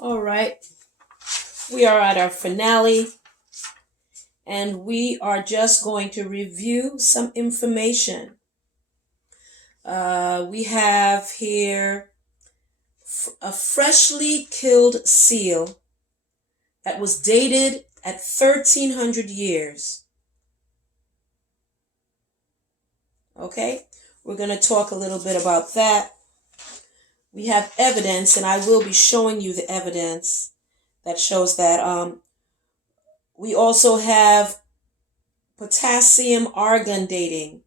All right, we are at our finale, and we are just going to review some information. We have here a freshly killed seal that was dated at 1300 years. Okay, we're going to talk a little bit about that. We have evidence, and I will be showing you the evidence that shows that. We also have potassium argon dating.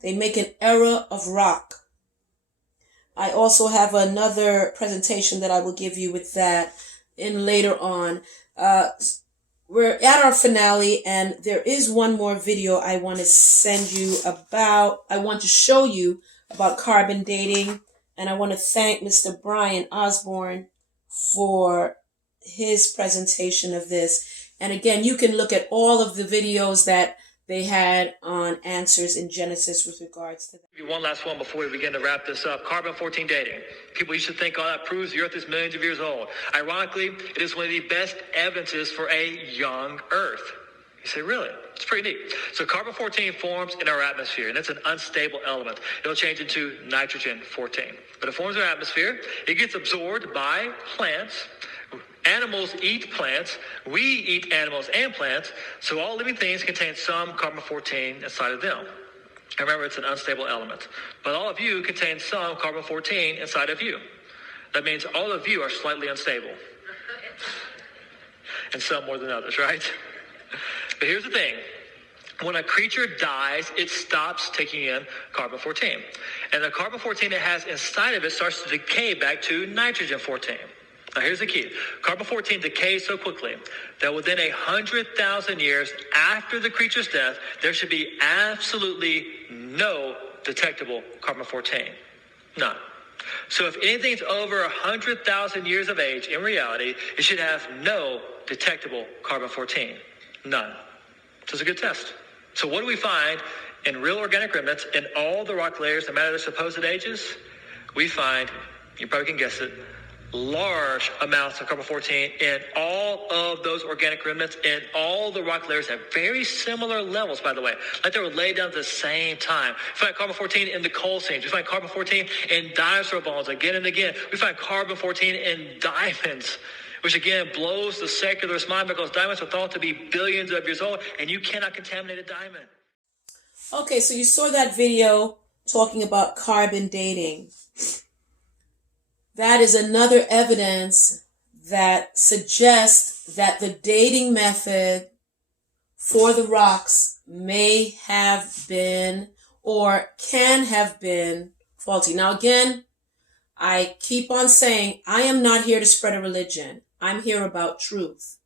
They make an era of rock. I also have another presentation that I will give you with that in later on. We're at our finale, and there is one more video I want to send you about. I want to show you about carbon dating, and I want to thank Mr. Brian Osborne for his presentation of this. And again, you can look at all of the videos that they had on answers in Genesis with regards to that. One last one before we begin to wrap this up. Carbon-14 dating. People used to think, oh, that proves the Earth is millions of years old. Ironically, it is one of the best evidences for a young Earth. You say, really? It's pretty neat. So carbon-14 forms in our atmosphere, and it's an unstable element. It'll change into nitrogen-14. But it forms in our atmosphere. It gets absorbed by plants. Animals eat plants. We eat animals and plants. So all living things contain some carbon-14 inside of them. And remember, it's an unstable element. But all of you contain some carbon-14 inside of you. That means all of you are slightly unstable. And some more than others, right? But here's the thing. When a creature dies, it stops taking in carbon-14. And the carbon-14 it has inside of it starts to decay back to nitrogen-14. Now here's the key. Carbon-14 decays so quickly that within 100,000 years after the creature's death, there should be absolutely no detectable carbon-14. None. So if anything's over 100,000 years of age, in reality, it should have no detectable carbon-14. None. So it's a good test. So what do we find in real organic remnants in all the rock layers, no matter their supposed ages? We find, you probably can guess it, large amounts of carbon-14 in all of those organic remnants, and all the rock layers have very similar levels, by the way, like they were laid down at the same time. We find carbon-14 in the coal seams. We find carbon-14 in dinosaur bones again and again. We find carbon-14 in diamonds, which again blows the secularist mind because diamonds are thought to be billions of years old, and you cannot contaminate a diamond. Okay, so you saw that video talking about carbon dating. That is another evidence that suggests that the dating method for the rocks may have been or can have been faulty. Now, again, I keep on saying I am not here to spread a religion. I'm here about truth.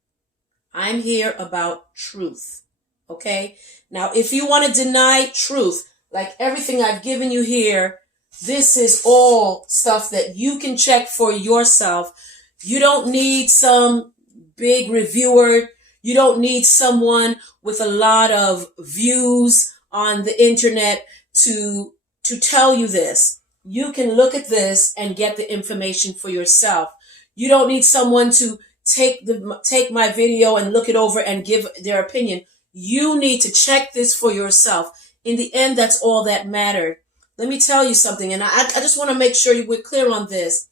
I'm here about truth. Okay? Now, if you want to deny truth, like everything I've given you here, this is all stuff that you can check for yourself. You don't need some big reviewer. You don't need someone with a lot of views on the internet to tell you this. You can look at this and get the information for yourself. You don't need someone to take my video and look it over and give their opinion. You need to check this for yourself. In the end, that's all that mattered. Let me tell you something, and I just want to make sure we're clear on this.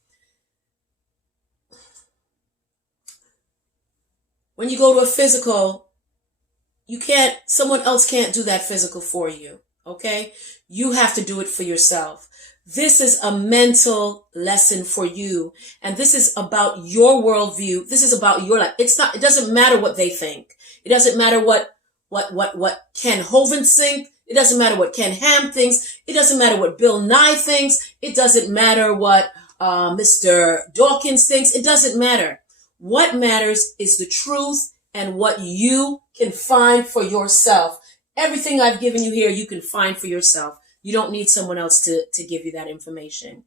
When you go to a physical, someone else can't do that physical for you, okay? You have to do it for yourself. This is a mental lesson for you, and this is about your worldview. This is about your life. It doesn't matter what they think. It doesn't matter what Ken Hovind thinks. It doesn't matter what Ken Ham thinks. It doesn't matter what Bill Nye thinks. It doesn't matter what Mr. Dawkins thinks. It doesn't matter. What matters is the truth and what you can find for yourself. Everything I've given you here, you can find for yourself. You don't need someone else to give you that information.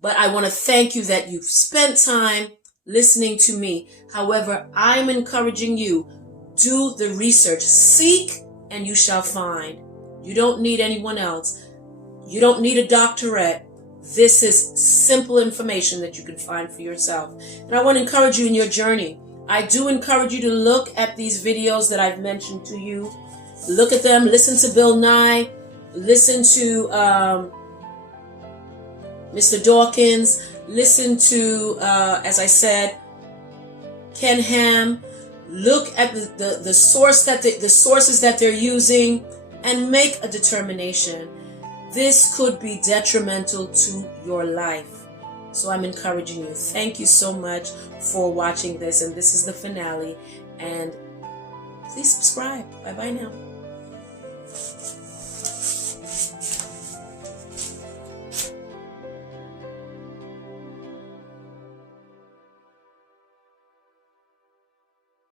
But I want to thank you that you've spent time listening to me. However, I'm encouraging you, do the research. Seek and you shall find. You don't need anyone else. You don't need a doctorate. This is simple information that you can find for yourself. And I want to encourage you in your journey. I do encourage you to look at these videos that I've mentioned to you. Look at them. Listen to Bill Nye. Listen to Mr. Dawkins. Listen to, as I said, Ken Ham. Look at the sources that they're using, and make a determination. This could be detrimental to your life. So I'm encouraging you. Thank you so much for watching this, and this is the finale. And please subscribe. Bye-bye now.